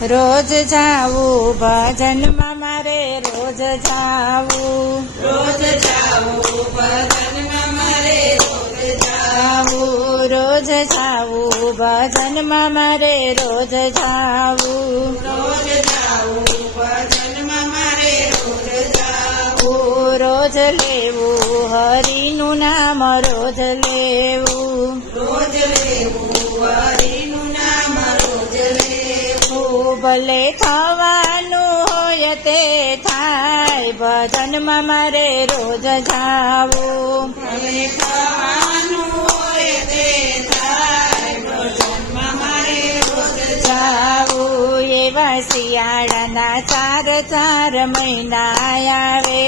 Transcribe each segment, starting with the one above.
રોજ જાવું ભજનમાં મારે રોજ જાવું, રોજ જાવું ભજનમાં મારે રોજ જાવું, રોજ જાવું ભજનમાં મારે રોજ જાવું, રોજ જાવું ભજનમાં મારે રોજ જાવું, રોજ લેવું હરિનું નામ રોજ લેવું, રોજ લેવું હરિનું નામ રોજ લેવું, ભલે થવાનું હોય તે થાય ભજનમાં મારે રોજ જાવું, ભલે થવાનું હોય તે થાય ભજનમાં મારે રોજ જાવું. એવા શિયાળાના ચાર ચાર મહિના આવે,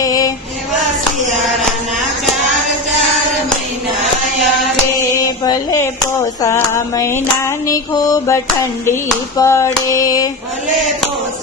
એવા શિયાળાના ચાર મહિના આવે, ભલે પોષ મહિનાની ખૂબ ઠંડી પડે, ભલે પોષ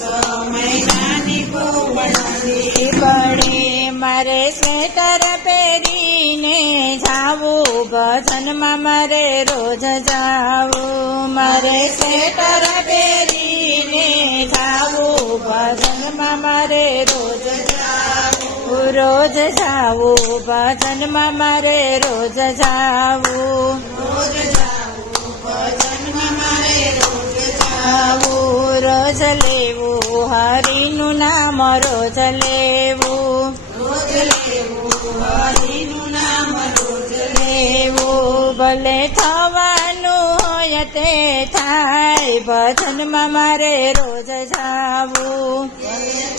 મહિનાની ખૂબ ઠંડી પડે મારે સ્વેટર પહેરીને જાવું ભજનમાં મારે રોજ જાવું, મારે સ્વેટર પહેરીને જાવું ભજનમાં મારે રોજ જાવું, રોજ જાવું ભજનમાં મારે રોજ જાવું, રોજ જાવું ભજનમાં મારે રોજ જાવું, રોજ લેવું હરિનું નામ રોજ લેવું, રોજ લેવું હરિનું નામ રોજ લેવું ભલે થવાનું હોય તે થાય ભજનમાં મારે રોજ જાવું,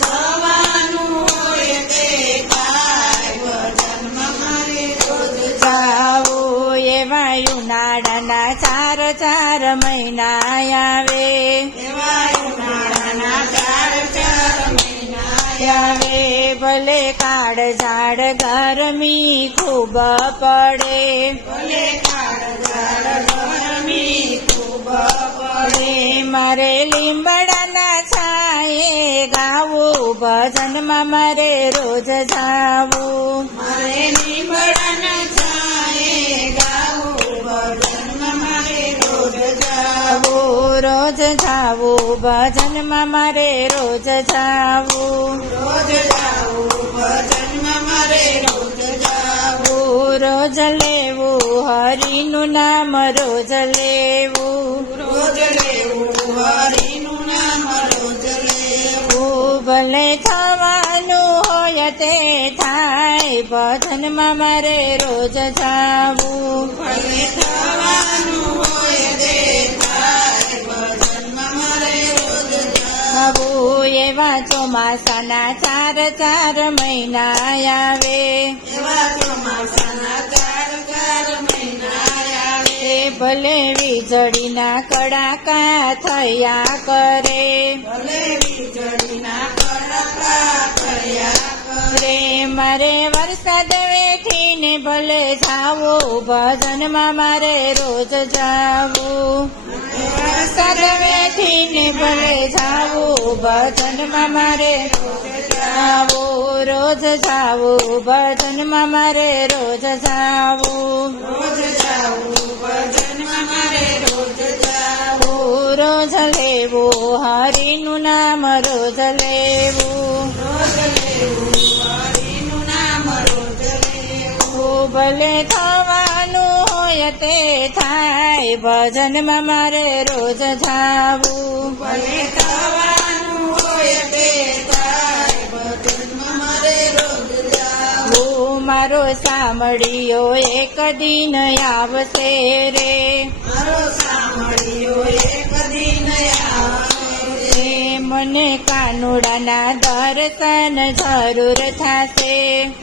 થવાનું હોય તે થાય ભજનમાં મારે રોજ જાવું. એવા ઉનાળાના ચાર ચાર મહિના આવે, એવા ઉનાળાના ચાર મહિના આવે ભલે કાળ ઝાડ ગરમી ખૂબ પડે, ભલે કાળઝાળ ગરમી ખૂબ પડે, મારે લીંબડાના છાયે ગાવું ભજનમાં મારે રોજ જાવું, મારે લીમડાના છાંયે ગાવું ભજનમાં મારે રોજ જાવું, રોજ જાવું ભજનમાં મારે રોજ જાવું, રોજ જાવું ભજનમાં મારે રોજ જાવું, રોજ લેવું હરિનું નામ રોજ લેવું, રોજ લેવું હરિનું નામ રોજ લેવું, ભલે થવાનું હોય તે થાય ભજનમાં મારે રોજ જાવું, ભલે થવાનું હોય તે થાય ભજનમાં મારે રોજ જાવું. એવા ચોમાસાના ચાર ચાર મહિના આવે, એવા ચોમાસાના ચાર મહિના આવે, ભલે વીજળીના કડાકા થયા કરે, ભલે વીજળીના કડાકા થયા કરે, મારે વરસાદ વેઠીને ભલે જાવું ભજનમાં મારે રોજ જાવું, વરસાદ વેઠીને ભલે જાવું ભજનમાં મારે જાવું, રોજ જાવું ભજનમાં મારે રોજ જાવું, રોજ જાવું ભજનમાં મારે રોજ જાવું, રોજ લેવું હરિનું નામ રોજ લેવું, રોજ લેવું હરિનું નામ રોજ લેવું, ભલે થવાનું હોય તે થાય ભજનમાં મારે રોજ જાવું, ભલે થવાનું હોય તે થાય ભજનમાં મારે રોજ જાવું, મારો સાંભળ્યો એક દિન આવશે રે, મારો સાંભળ્યો એક દિન આવશે, મને કાનુડાના દર્શન જરૂર થશે,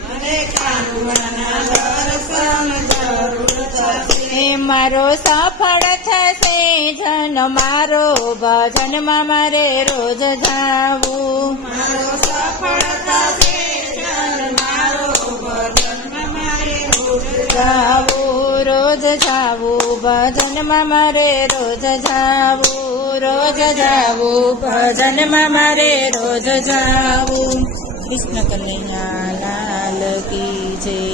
મને કાનુડાના દર્શન જરૂર થશે, મારો સફળ થશે જન મારો ભજનમાં મારે રોજ જાવું, મારો સફળ થશે જન મારો ભજનમાં મારે રોજ જાવું, રોજ જાવું ભજનમાં મારે રોજ જાવું, રોજ જાવું ભજનમાં મારે રોજ જાવું. કૃષ્ણ કનૈયા લાલ કી જય.